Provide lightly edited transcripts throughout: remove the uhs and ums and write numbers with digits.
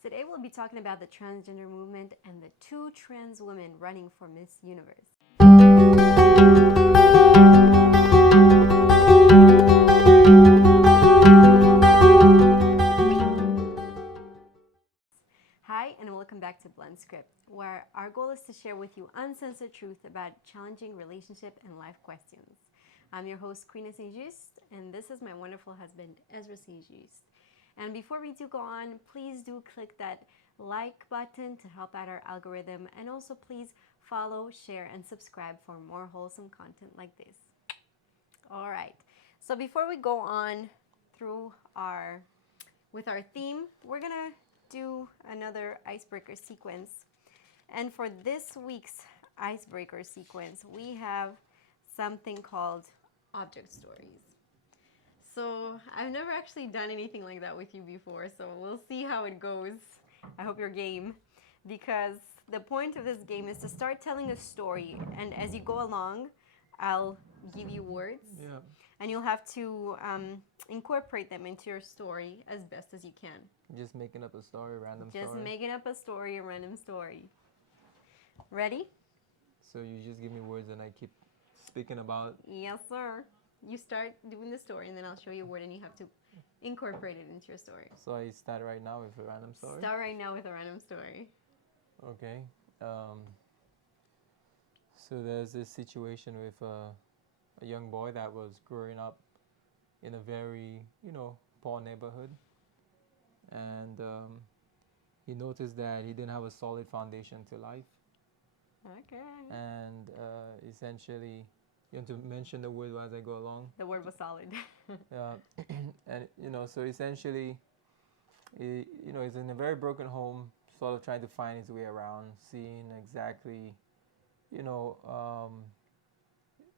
Today we'll be talking about the transgender movement and the two trans women running for Miss Universe. Hi, and welcome back to Blunt Script, where our goal is to share with you uncensored truth about challenging relationship and life questions. I'm your host, Queen Saint-Just, and this is my wonderful husband, Ezra Saint-Just. And before we do go on, please do click that like button to help out our algorithm, and also please follow, share, and subscribe for more wholesome content like this. All right, so before we go on through with our theme, we're gonna do another icebreaker sequence. And for this week's icebreaker sequence, we have something called object stories. So I've never actually done anything like that with you before, so we'll see how it goes. I hope you're game, because the point of this game is to start telling a story, and as you go along, I'll give you words, and you'll have to incorporate them into your story as best as you can. Just making up a story, random story. Just making up a story, a random story. Ready? So you just give me words and I keep speaking about. Yes, sir. You start doing the story, and then I'll show you a word, and you have to incorporate it into your story. So I start right now with a random story? Start right now with a random story. Okay. So there's this situation with a young boy that was growing up in a very, poor neighborhood. And he noticed that he didn't have a solid foundation to life. Okay. And essentially, you want to mention the word as I go along? The word was solid. Yeah. And, so essentially, he's in a very broken home, sort of trying to find his way around, seeing exactly,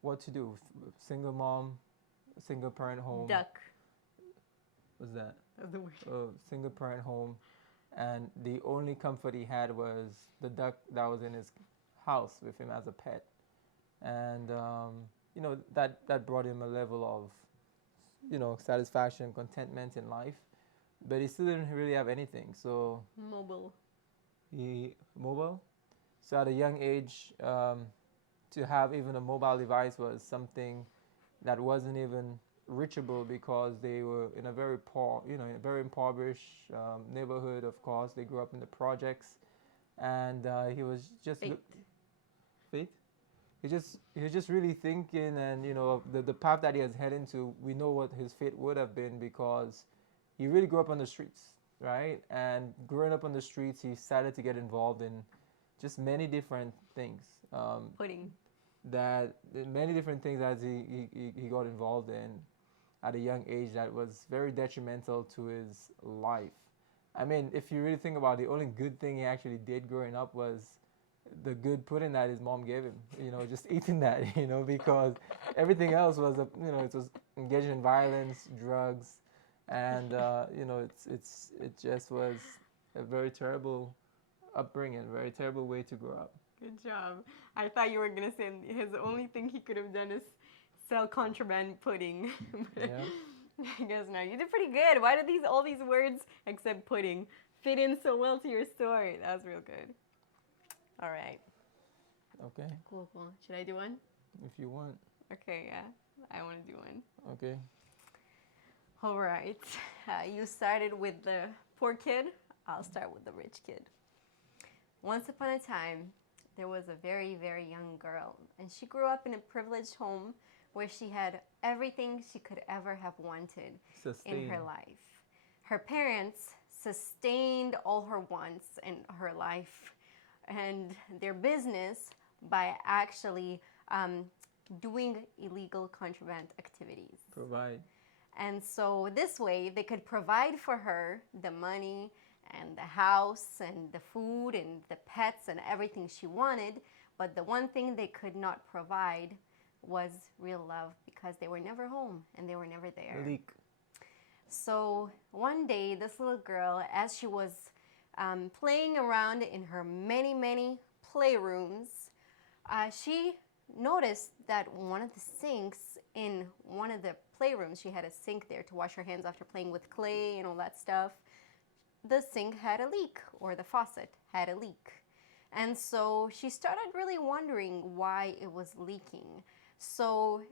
what to do. Single mom, single parent home. Duck. What's that? That's the word. Single parent home. And the only comfort he had was the duck that was in his house with him as a pet. And, that brought him a level of, satisfaction, contentment in life. But he still didn't really have anything. So Mobile. Mobile? So at a young age, to have even a mobile device was something that wasn't even reachable, because they were in a very poor, in a very impoverished neighborhood, of course. They grew up in the projects. And he was just... Fate? He was just really thinking, and the path that he has headed into, we know what his fate would have been, because he really grew up on the streets, right? And growing up on the streets, he started to get involved in just many different things. Many different things as he got involved in at a young age that was very detrimental to his life. I mean, if you really think about it, the only good thing he actually did growing up was the good pudding that his mom gave him, just eating that, because everything else was, it was engaging in violence, drugs, and, it just was a very terrible upbringing, a very terrible way to grow up. Good job. I thought you were going to say his only thing he could have done is sell contraband pudding. Yeah. I guess not. You did pretty good. Why did all these words, except pudding, fit in so well to your story? That was real good. All right. Okay. Cool. Should I do one? If you want. Okay, yeah. I want to do one. Okay. All right. You started with the poor kid. I'll start with the rich kid. Once upon a time, there was a very, very young girl, and she grew up in a privileged home where she had everything she could ever have wanted in her life. Her parents sustained all her wants in her life and their business by actually doing illegal contraband activities. Provide. And so this way they could provide for her the money and the house and the food and the pets and everything she wanted, but the one thing they could not provide was real love, because they were never home and they were never there. Leak. So one day, this little girl, as she was playing around in her many, many playrooms, she noticed that one of the sinks in one of the playrooms, she had a sink there to wash her hands after playing with clay and all that stuff. the sink had a leak, or the faucet had a leak. And so she started really wondering why it was leaking. So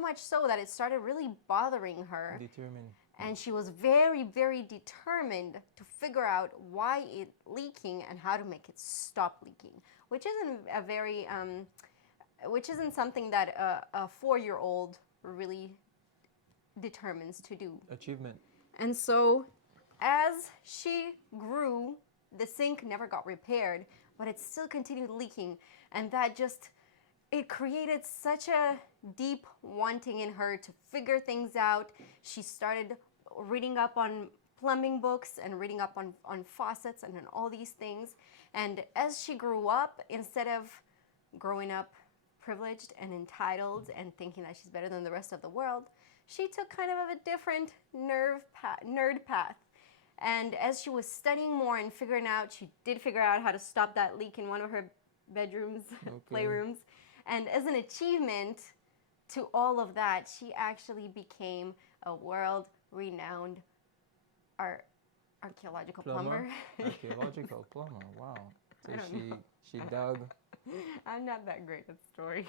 much so that it started really bothering her. Determined. And she was very, very determined to figure out why it's leaking and how to make it stop leaking, which isn't something that a 4-year-old really determines to do. Achievement. And so as she grew, the sink never got repaired, but it still continued leaking. And that just, it created such a deep wanting in her to figure things out. She started reading up on plumbing books and reading up on faucets and on all these things. And as she grew up, instead of growing up privileged and entitled and thinking that she's better than the rest of the world, she took kind of a different nerd path. And as she was studying more and figuring out, she did figure out how to stop that leak in one of her bedrooms, playrooms. And as an achievement to all of that, she actually became a world-renowned archaeological plumber. Archaeological plumber, wow. So she dug. I'm not that great at stories.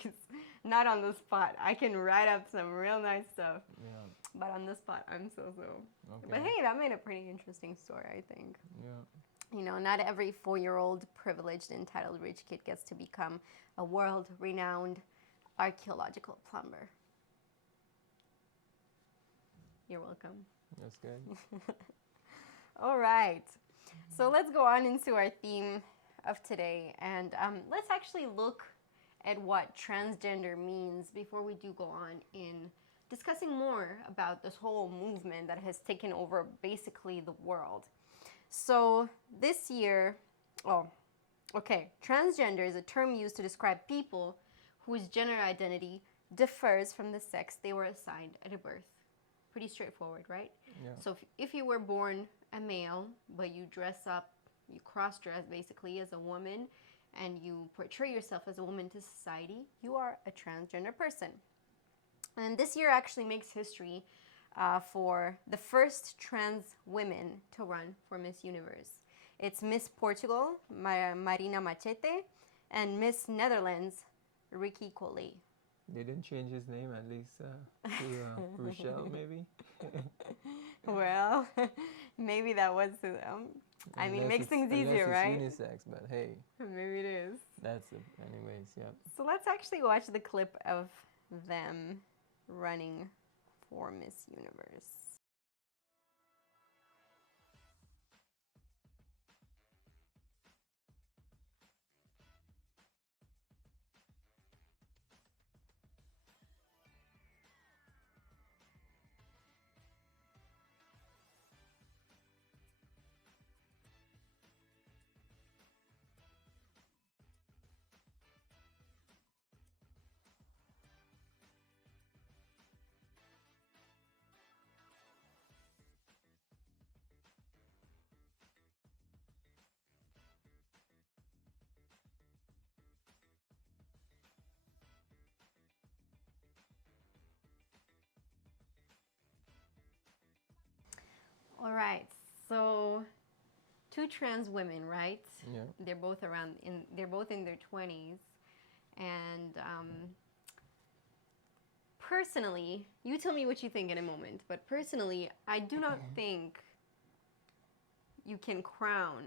Not on the spot. I can write up some real nice stuff. Yeah. But on the spot, I'm so-so. Okay. But hey, that made a pretty interesting story, I think. Yeah. You know, not every 4-year-old privileged, entitled, rich kid gets to become a world-renowned archaeological plumber. You're welcome. That's good. All right. So let's go on into our theme of today. And let's actually look at what transgender means before we do go on in discussing more about this whole movement that has taken over basically the world. So this year, transgender is a term used to describe people whose gender identity differs from the sex they were assigned at birth. Pretty straightforward, right? Yeah. So if you were born a male, but you dress up, you cross-dress basically as a woman, and you portray yourself as a woman to society, you are a transgender person. And this year actually makes history for the first trans women to run for Miss Universe. It's Miss Portugal, Marina Machete, and Miss Netherlands, Ricky Collet. They didn't change his name at least to Rochelle, maybe? Well, maybe that was to them. I mean, makes things easier, right? It's unisex, but hey. Maybe it is. That's it. Anyways, yeah. So let's actually watch the clip of them running for Miss Universe. All right, so 2 trans women, right? Yeah. They're both in their 20s, and personally, you tell me what you think in a moment, but personally, I do not think you can crown.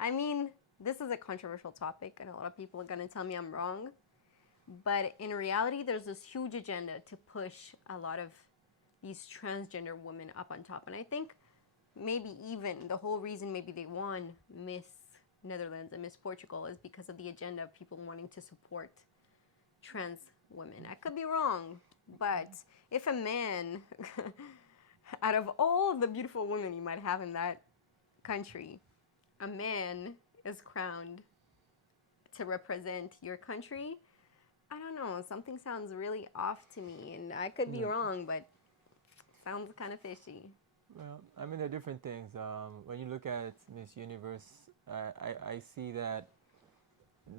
I mean, this is a controversial topic, and a lot of people are going to tell me I'm wrong, but in reality, there's this huge agenda to push a lot of these transgender women up on top. And I think maybe even the whole reason maybe they won Miss Netherlands and Miss Portugal is because of the agenda of people wanting to support trans women. I could be wrong, but if a man, out of all the beautiful women you might have in that country, a man is crowned to represent your country, I don't know, something sounds really off to me, and I could be wrong, but sounds kind of fishy. Well, I mean, there are different things. When you look at Miss Universe, I see that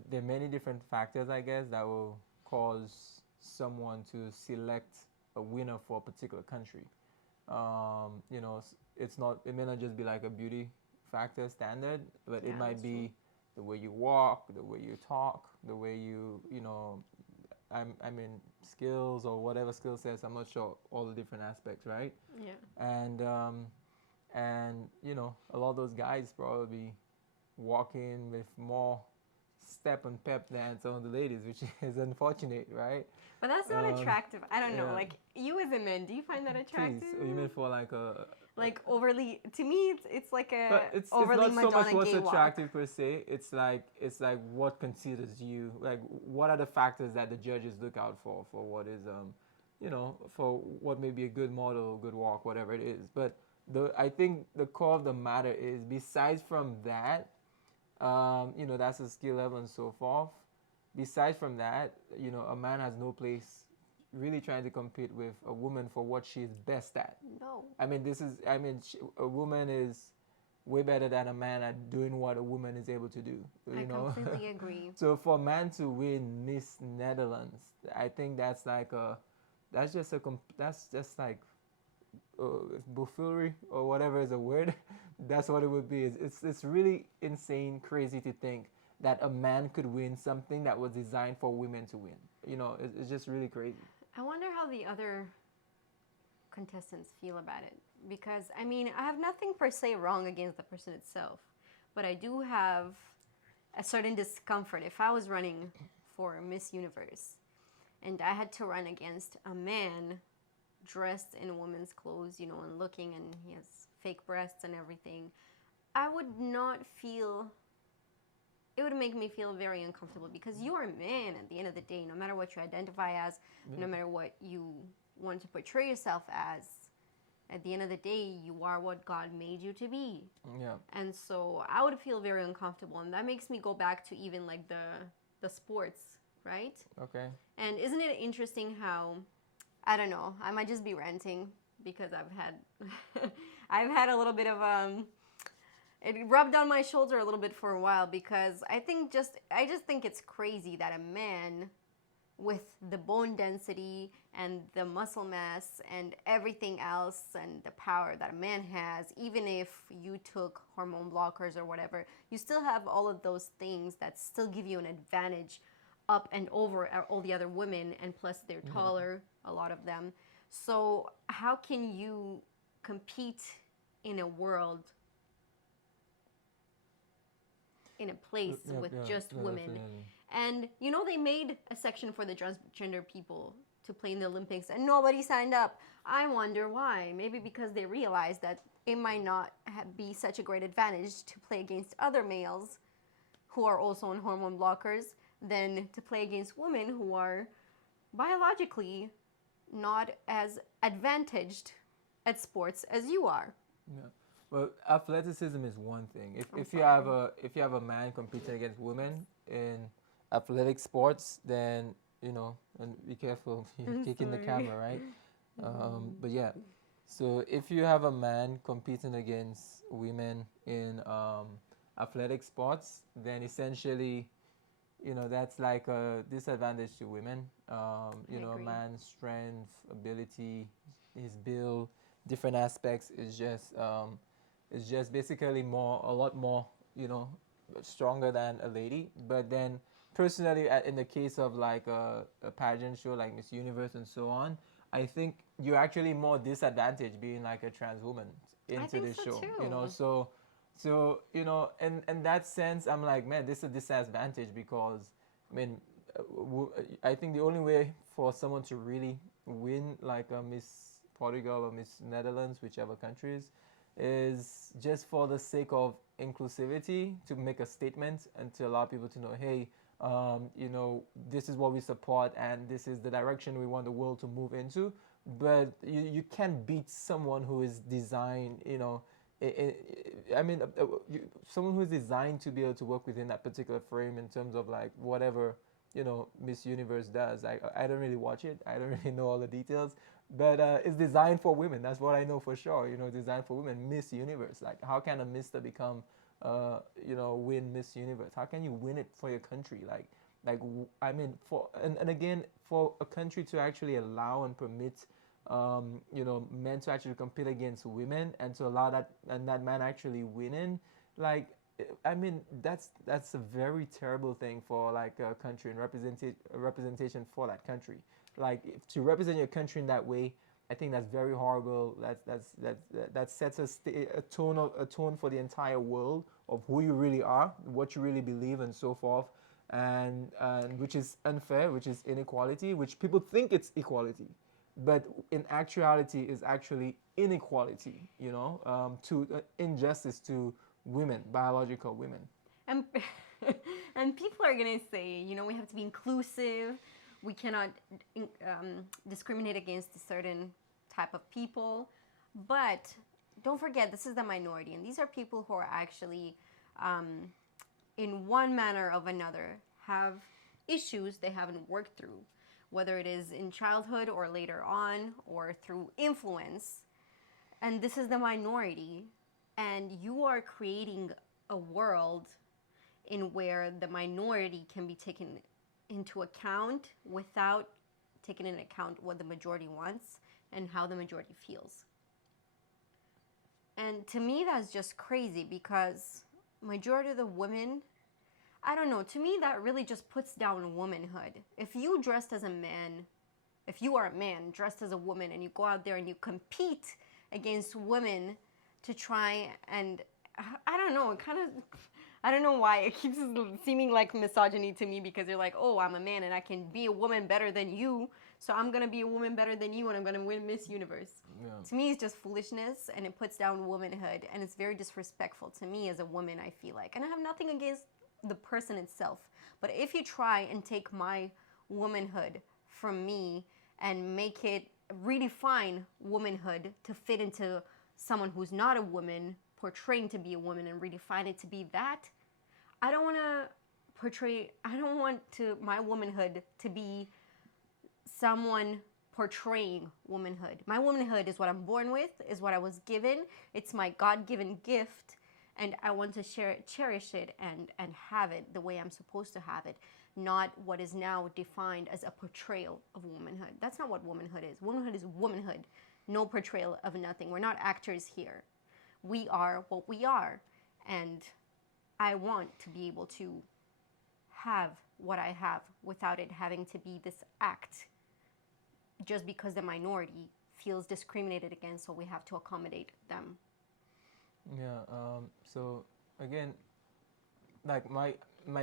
there are many different factors, I guess, that will cause someone to select a winner for a particular country. You know, it's not, it may not just be like a beauty factor standard, but Yeah, it might that's true. be the way you walk, the way you talk, the way you know, I mean, skills or whatever skill sets. I'm not sure all the different aspects, right? Yeah. And you know, a lot of those guys probably walk in with more step and pep than some of the ladies, which is unfortunate, right? But that's not Um, attractive. I don't know. yeah. Like you as a man, do you find that Please, attractive? you mean for like Like overly, to me, it's like a but it's overly not so much Madonna what's gay walk. attractive per se. It's like what considers you, like what are the factors that the judges look out for what is you know, for what may be a good model, good walk, whatever it is. But the I think the core of the matter is, besides from that, you know, that's a skill level and so forth. Besides from that, you know, a man has no place really trying to compete with a woman for what she's best at. No, I mean, a woman is way better than a man at doing what a woman is able to do, I you know? completely agree. So for a man to win Miss Netherlands, I think that's like that's just like buffoonery or whatever is a word. That's what it would be. It's really insane, crazy to think that a man could win something that was designed for women to win. You know, it's just really crazy. I wonder how the other contestants feel about it. Because, I mean, I have nothing per se wrong against the person itself. But I do have a certain discomfort if I was running for Miss Universe and I had to run against a man dressed in a woman's clothes, you know, and looking, and he has fake breasts and everything. I would not feel, it would make me feel very uncomfortable because you are a man at the end of the day, no matter what you identify as, no matter what you want to portray yourself as. At the end of the day, you are what God made you to be. Yeah. And so I would feel very uncomfortable. And that makes me go back to even like the sports, right? Okay. And isn't it interesting how, I don't know, I might just be ranting because I've had I've had a little bit of it rubbed on my shoulder a little bit for a while, because I just think it's crazy that a man with the bone density and the muscle mass and everything else and the power that a man has, even if you took hormone blockers or whatever, you still have all of those things that still give you an advantage up and over all the other women, and plus they're taller, a lot of them. So how can you compete in a world, in a place with just no, women? definitely. And you know, they made a section for the transgender people to play in the Olympics and nobody signed up. I wonder why. Maybe because they realized that it might not be such a great advantage to play against other males who are also on hormone blockers than to play against women who are biologically not as advantaged at sports as you are. Yeah. Well, athleticism is one thing. I'm If you sorry. have a man competing against women in athletic sports, then you know, and be careful you're I'm kicking the sorry. camera, right? But yeah, so if you have a man competing against women in athletic sports, then essentially, you know, that's like a disadvantage to women. You I know, a agree. man's strength, ability, his build, different aspects is just basically a lot more, you know, stronger than a lady. But then, personally, in the case of like a pageant show like Miss Universe and so on, I think you're actually more disadvantaged being like a trans woman I into think this so show. too. You know, so you know, in that sense, I'm like, man, this is a disadvantage because, I mean, I think the only way for someone to really win like a Miss Portugal or Miss Netherlands, whichever countries, is just for the sake of inclusivity, to make a statement and to allow people to know, hey, you know, this is what we support and this is the direction we want the world to move into. But you can't beat someone who is designed, you know, I mean, someone who's designed to be able to work within that particular frame in terms of like whatever, you know, Miss Universe does. I don't really watch it. I don't really know all the details, but it's designed for women. That's what I know for sure. You know, designed for women. Miss Universe. Like, how can a Mister become, you know, win Miss Universe? How can you win it for your country? I mean, and again, for a country to actually allow and permit men to actually compete against women and to allow that and that man actually winning, like, I mean, that's a very terrible thing for like a country and representation for that country. Like to represent your country in that way, I think that's very horrible. That sets a tone for the entire world of who you really are, what you really believe, and so forth. And which is unfair, which is inequality, which people think it's equality, but in actuality is actually inequality. To injustice to women, biological women. And and people are gonna say, we have to be inclusive. We cannot discriminate against a certain type of people. But don't forget, this is the minority, and these are people who are actually, in one manner or another, have issues they haven't worked through, whether it is in childhood or later on or through influence. And this is the minority, and you are creating a world in where the minority can be taken into account without taking into account what the majority wants and how the majority feels. And to me, that's just crazy, because majority of the women, I don't know, to me that really just puts down womanhood. If you dressed as a man, if you are a man dressed as a woman and you go out there and you compete against women to try and, I don't know, I don't know why it keeps seeming like misogyny to me, because you're like, oh, I'm a man and I can be a woman better than you, so I'm gonna be a woman better than you and I'm gonna win Miss Universe. Yeah. To me, it's just foolishness, and it puts down womanhood, and it's very disrespectful to me as a woman, I feel like. And I have nothing against the person itself, but if you try and take my womanhood from me and make it redefine womanhood to fit into someone who's not a woman, portraying to be a woman, and redefine it to be that, I don't want my womanhood to be someone portraying womanhood. My womanhood is what I'm born with, is what I was given. It's my God-given gift, and I want to cherish it and have it the way I'm supposed to have it, not what is now defined as a portrayal of womanhood. That's not what womanhood is. Womanhood is womanhood. No portrayal of nothing. We're not actors here. We are what we are, and I want to be able to have what I have without it having to be this act just because the minority feels discriminated against, so we have to accommodate them. Yeah. So again, like my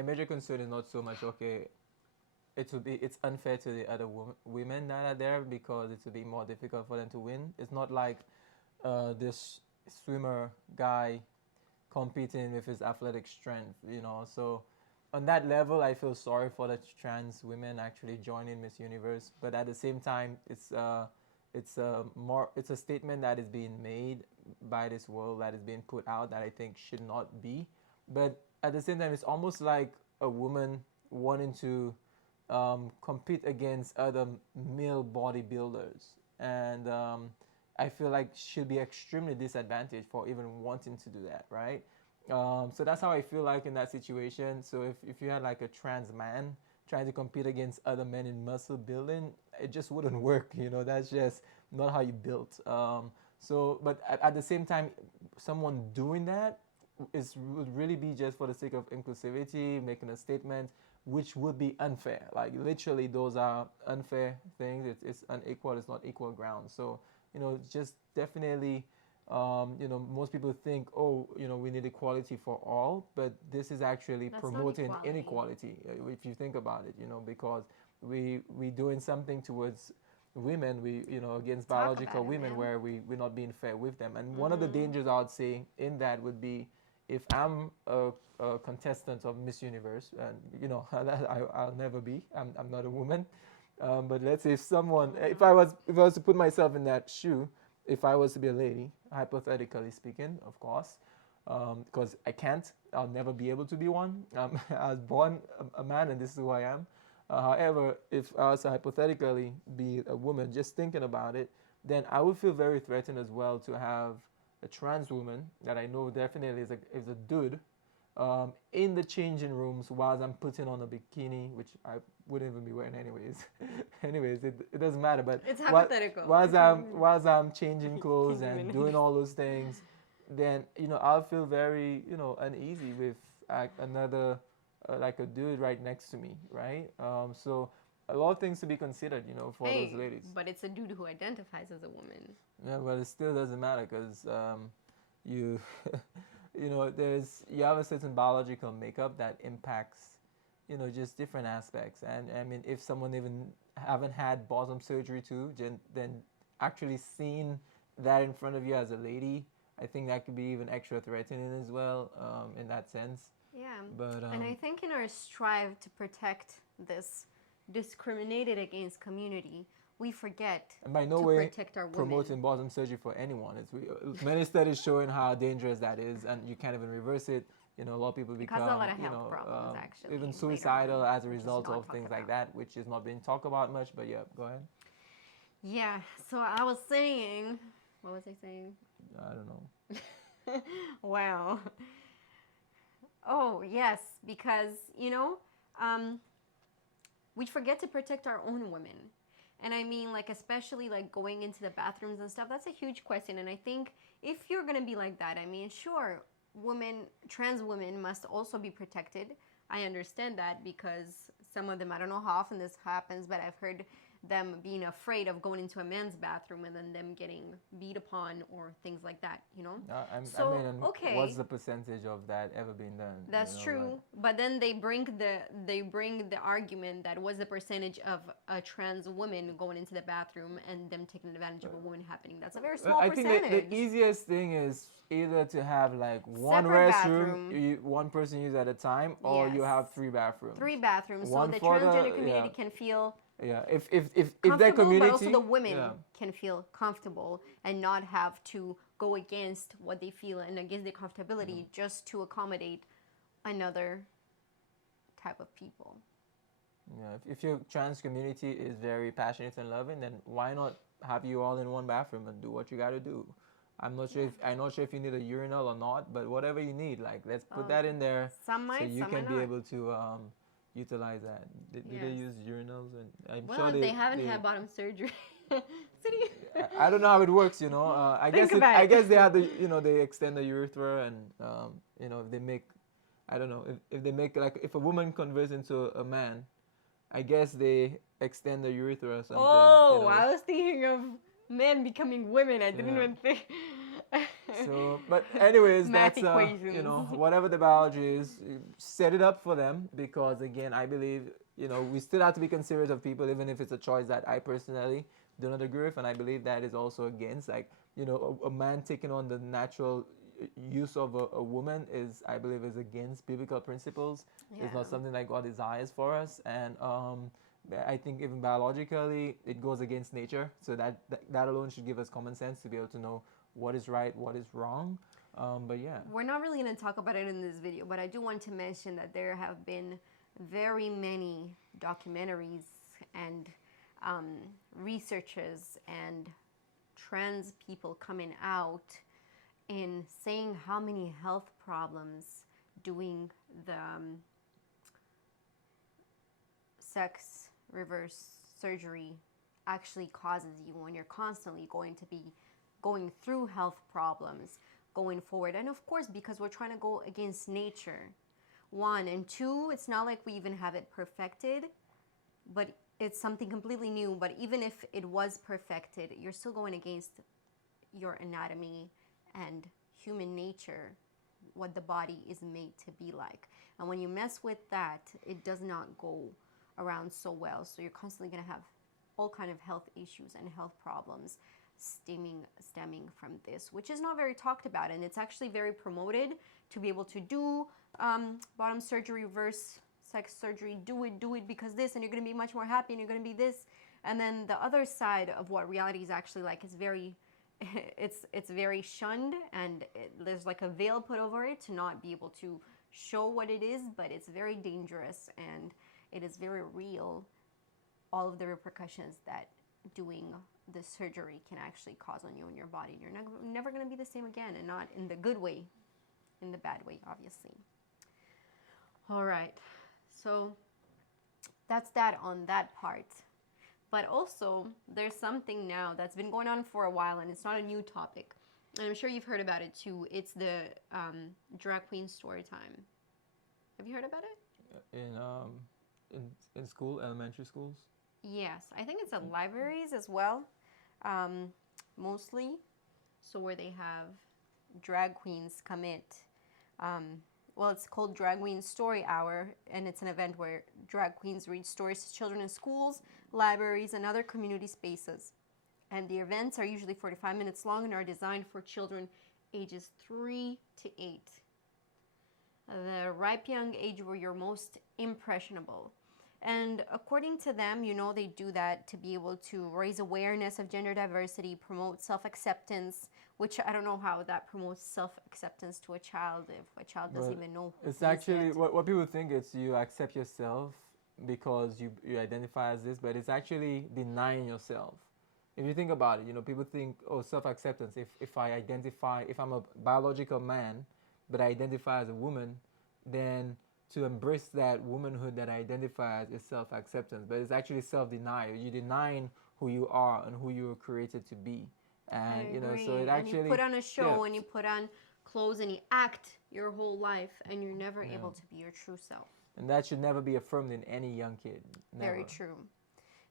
major concern is not so much, okay, it's unfair to the other women that are there, because it will be more difficult for them to win. It's not like this swimmer guy competing with his athletic strength, So on that level, I feel sorry for the trans women actually joining Miss Universe. But at the same time, it's a statement that is being made by this world, that is being put out, that I think should not be. But at the same time, it's almost like a woman wanting to compete against other male bodybuilders, and I feel like she'll be extremely disadvantaged for even wanting to do that, right? So that's how I feel like in that situation. So if you had like a trans man trying to compete against other men in muscle building, it just wouldn't work. That's just not how you built. But at the same time, someone doing that would really be just for the sake of inclusivity, making a statement, which would be unfair. Like literally, those are unfair things. It's unequal. It's not equal ground. So just definitely. Most people think, oh, we need equality for all, but this is actually That's promoting not inequality, if you think about it, because we doing something towards women, against Talk biological about it, women, man. where we're not being fair with them. And one of the dangers I would say in that would be, if I'm a contestant of Miss Universe, and I'll never be. I'm not a woman. But let's say if I was to put myself in that shoe, if I was to be a lady, hypothetically speaking, of course, because I can't, I'll never be able to be one. I was born a man, and this is who I am. However, if I was to hypothetically be a woman, just thinking about it, then I would feel very threatened as well to have a trans woman that I know definitely is a dude, in the changing rooms while I'm putting on a bikini, which I wouldn't even be wearing anyways. Anyways, it doesn't matter. But It's hypothetical. whilst I'm changing clothes and doing all those things, then I'll feel very uneasy with another like a dude right next to me, right? So a lot of things to be considered, for those ladies. But it's a dude who identifies as a woman. Yeah, well, it still doesn't matter because you you have a certain biological makeup that impacts just different aspects. And I mean, if someone even haven't had bosom surgery too, then actually seeing that in front of you as a lady, I think that could be even extra threatening as well, in that sense. Yeah. But and I think in our strive to protect this discriminated against community, we forget and by no to way protect our women. promoting bosom surgery for anyone. Many studies showing how dangerous that is, and you can't even reverse it. A lot of people become, causes a lot of health problems, actually, even later suicidal on, as a which is result not of things talked like about. that, which is not being talked about much. But yeah, go ahead. Yeah. So I was saying, what was I saying? I don't know. Wow. Oh yes, because we forget to protect our own women. And I mean, like, especially like going into the bathrooms and stuff, that's a huge question. And I think if you're going to be like that, I mean, sure, trans women must also be protected. I understand that because some of them, I don't know how often this happens, but I've heard them being afraid of going into a man's bathroom and then them getting beat upon or things like that, okay, what's the percentage of that ever being done? That's true, but then they bring the argument that was the percentage of a trans woman going into the bathroom and them taking advantage of a woman happening. That's a very small percentage. I think the easiest thing is either to have like one Separate restroom, one person use at a time, or you have 3 bathrooms. 3 bathrooms, one so the for transgender community can feel if comfortable, their community, but also the women can feel comfortable and not have to go against what they feel and against their comfortability just to accommodate another type of people. Yeah, if your trans community is very passionate and loving, then why not have you all in one bathroom and do what you got to do? I'm not sure if you need a urinal or not, but whatever you need, like let's put that in there some might, so you some can might be not. able to utilize that. Do they use urinals? And I'm sure They haven't had bottom surgery. I don't know how it works, I guess they have they extend the urethra and if they make, I don't know, if they make, like, if a woman converts into a man, I guess they extend the urethra or something. I was thinking of men becoming women. I didn't even think. So, but anyways, Math that's equations. whatever the biology is, set it up for them, because again, I believe we still have to be considerate of people, even if it's a choice that I personally do not agree with, and I believe that is also against, like, a man taking on the natural use of a woman is, I believe, is against biblical principles. It's not something that God desires for us, and I think even biologically it goes against nature. So that alone should give us common sense to be able to know what is right, what is wrong. But yeah, we're not really going to talk about it in this video, but I do want to mention that there have been very many documentaries and researchers and trans people coming out in saying how many health problems doing the sex reverse surgery actually causes you when you're constantly going to be going through health problems going forward. And of course, because we're trying to go against nature, 1, and 2, it's not like we even have it perfected, but it's something completely new. But even if it was perfected, you're still going against your anatomy and human nature, what the body is made to be like. And when you mess with that, it does not go around so well. So you're constantly going to have all kind of health issues and health problems stemming from this, which is not very talked about. And it's actually very promoted to be able to do bottom surgery, reverse sex surgery, do it because this, and you're going to be much more happy, and you're going to be this. And then the other side of what reality is actually like is very it's very shunned, and there's like a veil put over it to not be able to show what it is, but it's very dangerous and it is very real, all of the repercussions that doing the surgery can actually cause on you and your body. You're never going to be the same again, and not in the good way, in the bad way, obviously. All right. So that's that on that part. But also, there's something now that's been going on for a while, and it's not a new topic. And I'm sure you've heard about it too. It's the drag queen story time. Have you heard about it? in um in school, elementary schools. Yes, I think it's at libraries as well, um, mostly. So where they have drag queens commit. Um, well, it's called Drag Queen Story Hour, and it's an event where drag queens read stories to children in schools, libraries, and other community spaces. And the events are usually 45 minutes long and are designed for children ages 3 to 8. The ripe young age where you're most impressionable. And according to them, they do that to be able to raise awareness of gender diversity, promote self acceptance, which I don't know how that promotes self acceptance to a child if a child doesn't But even know who it's he is actually yet. what people think it's you accept yourself because you identify as this, but it's actually denying yourself. If you think about it, people think, oh, self-acceptance. If I identify, if I'm a biological man, but I identify as a woman, then to embrace that womanhood that I identify as is self-acceptance. But it's actually self-denial. You're denying who you are and who you were created to be. I And so it agree. And you put actually, on a yeah, show and you put on clothes and you act your whole life and you're never yeah. able to be your true self. And that should never be affirmed in any young kid. Very Never. true.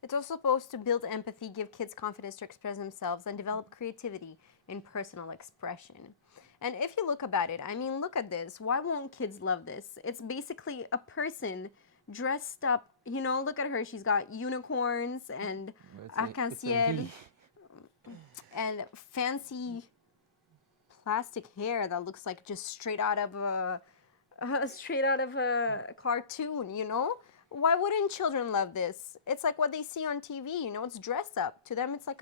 It's also supposed to build empathy, give kids confidence to express themselves, and develop creativity in personal expression. And if you look about it, I mean, look at this. Why won't kids love this? It's basically a person dressed up. Look at her. She's got unicorns and It's a arc-en-ciel he. and fancy plastic hair that looks like just straight out of a cartoon. Why wouldn't children love this? It's like what they see on TV. It's dress up. To them, it's like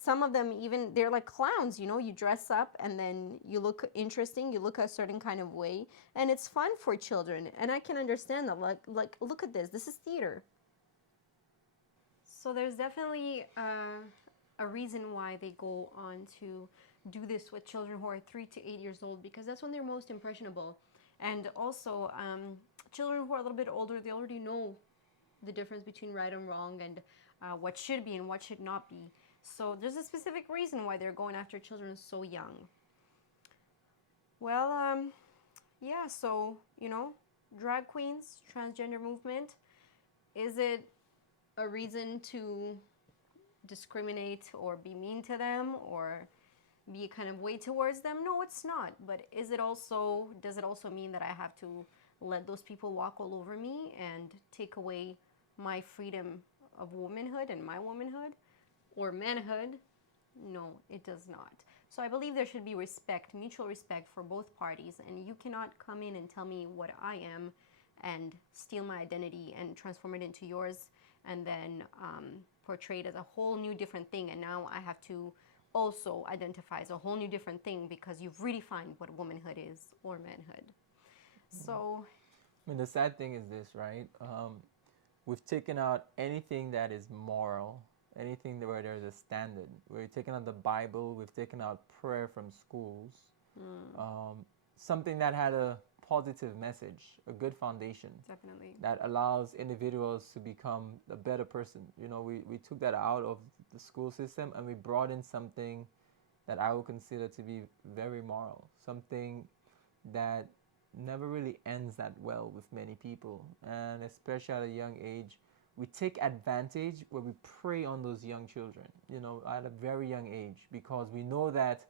some of them even, they're like clowns. You dress up and then you look interesting, you look a certain kind of way, and it's fun for children. And I can understand that. Like look at this. This is theater. So there's definitely a reason why they go on to do this with children who are 3 to 8 years old, because that's when they're most impressionable. And also, children who are a little bit older, they already know the difference between right and wrong and what should be and what should not be. So there's a specific reason why they're going after children so young. Well, yeah, so, drag queens, transgender movement, is it a reason to discriminate or be mean to them or be kind of way towards them? No, it's not. But does it also mean that I have to let those people walk all over me and take away my freedom of womanhood and my womanhood or manhood? No, it does not. So I believe there should be respect, mutual respect for both parties, and you cannot come in and tell me what I am and steal my identity and transform it into yours and then portray it as a whole new different thing, and now I have to also identify as a whole new different thing because you've redefined what womanhood is or manhood. So, I mean, the sad thing is this, right? We've taken out anything that is moral, anything where there's a standard. We've taken out the Bible, we've taken out prayer from schools, something that had a positive message, a good foundation definitely. that allows individuals to become a better person. We took that out of the school system and we brought in something that I would consider to be very moral, something that never really ends that well with many people, and especially at a young age. We take advantage where we prey on those young children, at a very young age, because we know that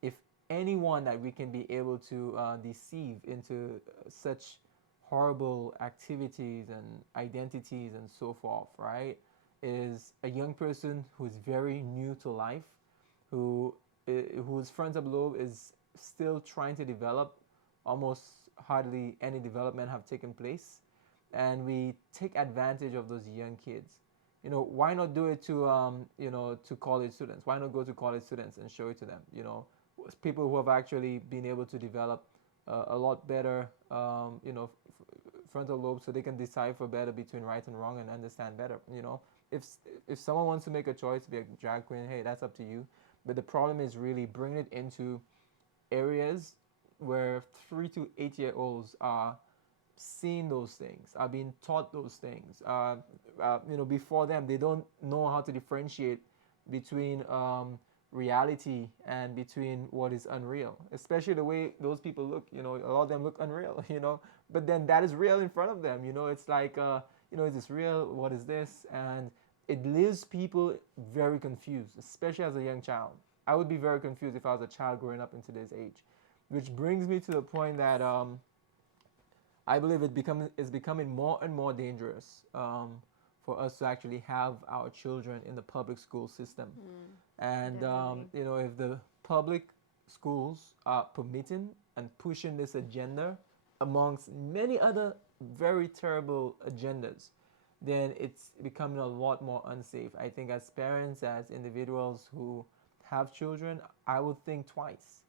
if anyone that we can be able to deceive into such horrible activities and identities and so forth, right, is a young person who's very new to life, who whose frontal lobe is still trying to develop. Almost hardly any development have taken place, and we take advantage of those young kids. Why not do it to college students? Why not go to college students and show it to them? People who have actually been able to develop a lot better, frontal lobe, so they can decipher better between right and wrong and understand better. If if someone wants to make a choice to be a drag queen, hey, that's up to you. But the problem is really bringing it into areas where 3 to 8 year olds are seen those things, are being taught those things. Before them, they don't know how to differentiate between reality and between what is unreal. Especially the way those people look. A lot of them look unreal. But then that is real in front of them. It's like, is this real? What is this? And it leaves people very confused, especially as a young child. I would be very confused if I was a child growing up in today's age, which brings me to the point that I believe it's becoming more and more dangerous for us to actually have our children in the public school system. And if the public schools are permitting and pushing this agenda amongst many other very terrible agendas, then it's becoming a lot more unsafe. I think as parents, as individuals who have children, I would think twice.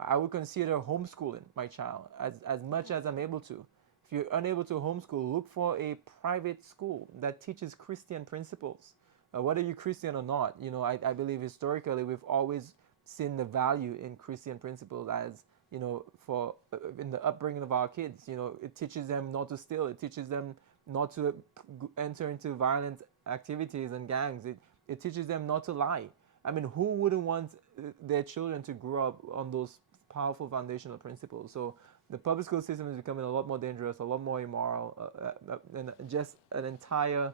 I would consider homeschooling my child as much as I'm able to. If you're unable to homeschool, look for a private school that teaches Christian principles. Whether you're Christian or not, I believe historically we've always seen the value in Christian principles as, for in the upbringing of our kids. It teaches them not to steal. It teaches them not to enter into violent activities and gangs. It teaches them not to lie. I mean, who wouldn't want their children to grow up on those powerful foundational principles? So the public school system is becoming a lot more dangerous, a lot more immoral, and just an entire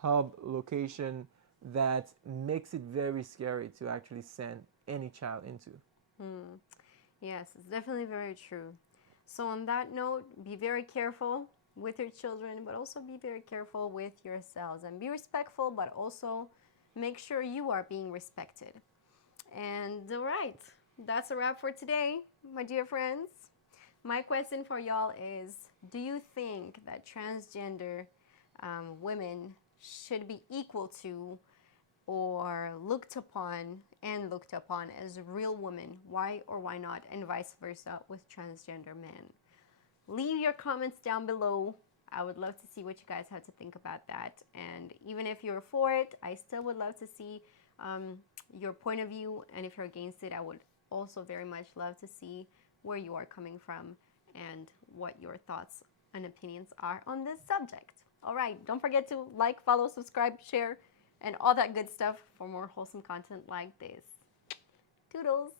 hub location that makes it very scary to actually send any child into. Yes, it's definitely very true. So on that note, be very careful with your children, but also be very careful with yourselves, and be respectful, but also make sure you are being respected. And all right, that's a wrap for today, my dear friends. My question for y'all is, do you think that transgender women should be equal to or looked upon as real women? Why or why not? And vice versa with transgender men. Leave your comments down below. I would love to see what you guys have to think about that. And even if you're for it, I still would love to see your point of view. And if you're against it, I would also very much love to see where you are coming from and what your thoughts and opinions are on this subject. All right, don't forget to like, follow, subscribe, share, and all that good stuff for more wholesome content like this. Toodles!